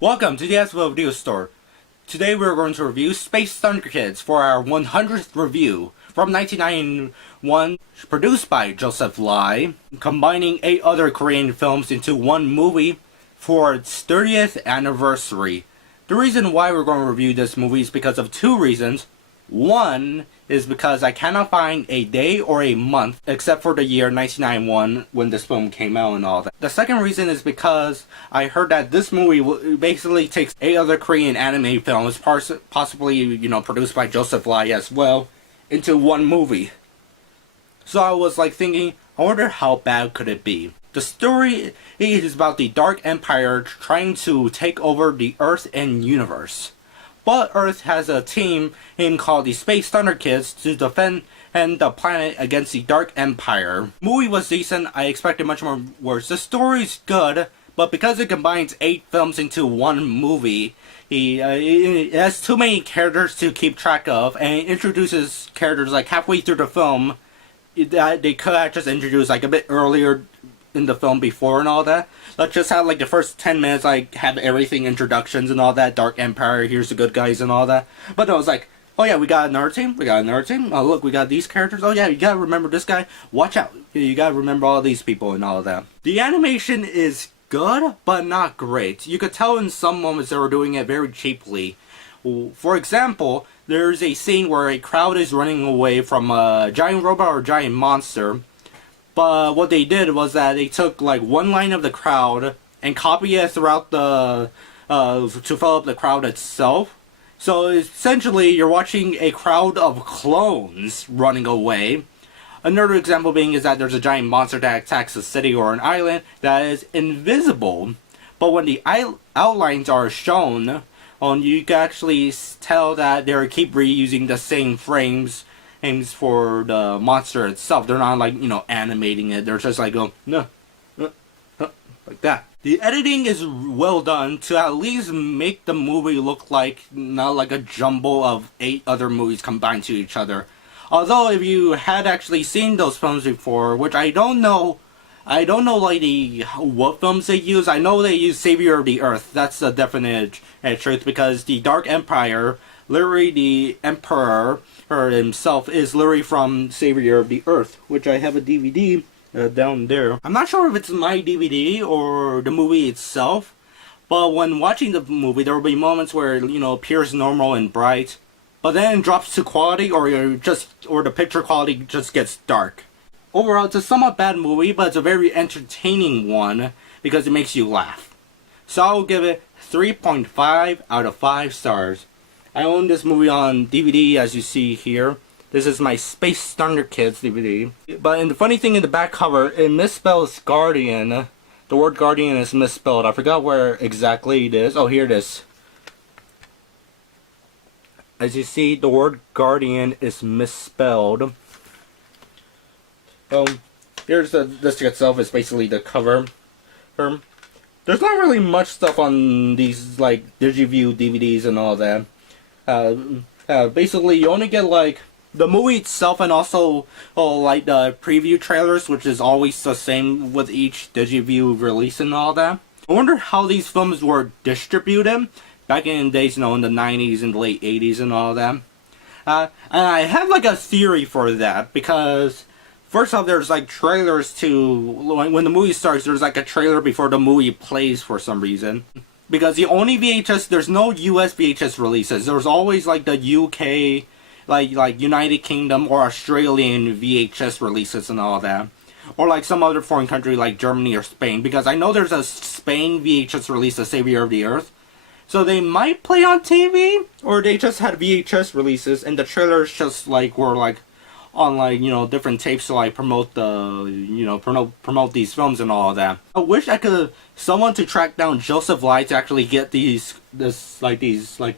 Welcome to the ACEVEDO video store. Today we're going to review Space Thunder Kids for our 100th review from 1991, produced by Joseph Lai, combining 8 other Korean films into one movie for its 30th anniversary. The reason why we're going to review this movie is because of 2 reasons. One is because I cannot find a day or a month except for the year 1991 when this film came out and all that. The second reason is because I heard that this movie basically takes 8 other Korean anime films, possibly, produced by Joseph Lai as well, into one movie. So I was like thinking, I wonder how bad could it be? The story is about the Dark Empire trying to take over the Earth and universe. But Earth has a team called the Space Thunder Kids to defend the planet against the Dark Empire. Movie was decent. I expected much more worse. The story's good, but because it combines 8 films into one movie, it has too many characters to keep track of, and it introduces characters like halfway through the film that they could have just introduced like a bit earlier in the film before and all that. Let's just have like the first 10 minutes like have everything, introductions and all that, Dark Empire, here's the good guys and all that. But no, it's like, oh yeah, we got another team, oh look, we got these characters, oh yeah, you gotta remember this guy, watch out, you gotta remember all these people and all of that. The animation is good, but not great. You could tell in some moments they were doing it very cheaply. For example, there's a scene where a crowd is running away from a giant robot or giant monster. But what they did was that they took like one line of the crowd and copied it throughout the to fill up the crowd itself. So essentially you're watching a crowd of clones running away. Another example being is that there's a giant monster that attacks a city or an island that is invisible. But when the outlines are shown, you can actually tell that they keep reusing the same frames for the monster itself. They're not like, animating it. They're just like going, no, like that. The editing is well done to at least make the movie look like not like a jumble of 8 other movies combined to each other. Although if you had actually seen those films before, which I don't know like what films they use. I know they use Savior of the Earth. That's the definite truth, because the Dark Empire, literally the Emperor himself is literally from Savior of the Earth, which I have a DVD down there. I'm not sure if it's my DVD or the movie itself, but when watching the movie there will be moments where it appears normal and bright, but then it drops to quality or the picture quality just gets dark. Overall, it's a somewhat bad movie, but it's a very entertaining one because it makes you laugh. So I'll give it 3.5 out of 5 stars. I own this movie on DVD, as you see here. This is my Space Thunder Kids DVD. But the funny thing in the back cover, it misspells Guardian. The word Guardian is misspelled. I forgot where exactly it is. Oh, here it is. As you see, the word Guardian is misspelled. Here's the disc itself. It's basically the cover. There's not really much stuff on these like Review DVDs and all that. Basically you only get like the movie itself and also like the preview trailers, which is always the same with each Review release and all that. I wonder how these films were distributed back in the days, in the 90s and the late 80s and all that. And I have like a theory for that, because first off, there's like trailers to when the movie starts. There's like a trailer before the movie plays for some reason. Because the only VHS, there's no US VHS releases. There's always like the UK, like United Kingdom or Australian VHS releases and all that. Or like some other foreign country like Germany or Spain. Because I know there's a Spain VHS release, The Savior of the Earth. So they might play on TV, or they just had VHS releases and the trailers just like were like on like different tapes to like promote the promote these films and all of that. I wish I could someone to track down Joseph Lai to actually get these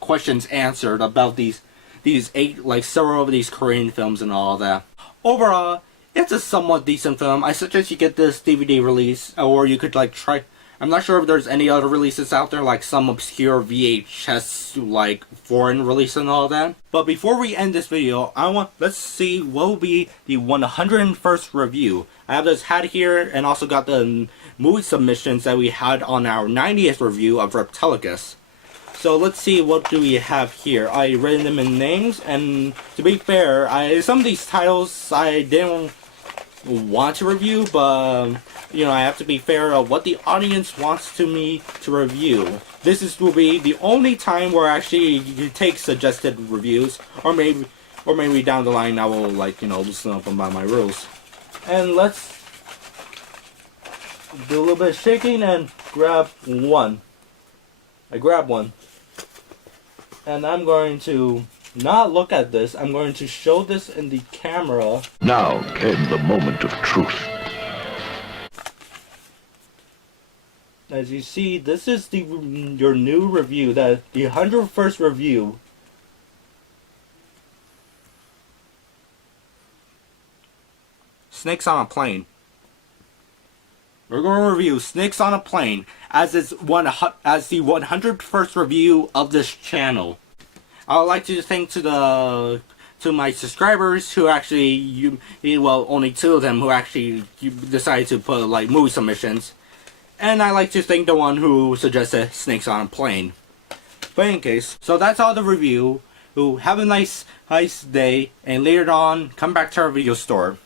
questions answered about these 8 like several of these Korean films and all of that. Overall, it's a somewhat decent film. I suggest you get this DVD release, or you could like try. I'm not sure if there's any other releases out there, like some obscure VHS, like foreign release and all that. But before we end this video, let's see what will be the 101st review. I have this hat here, and also got the movie submissions that we had on our 90th review of Reptilicus. So let's see, what do we have here? I written them in names, and to be fair, some of these titles I didn't want to review, but you know, I have to be fair of what the audience wants me to review. This will be the only time where actually you take suggested reviews, or maybe down the line I will, like, you know, loosen up about my rules. And let's do a little bit of shaking and grab one. I grab one. And I'm going to not look at this. I'm going to show this in the camera. Now came the moment of truth. As you see, this is your new review, the 101st review. Snakes on a Plane. We're going to review Snakes on a Plane as the 101st review of this channel. I would like to thank to my subscribers who actually, well, only 2 of them who actually decided to put like movie submissions, and I like to thank the one who suggested Snakes on a Plane. But in case, so that's all the review. Have a nice day, and later on, come back to our video store.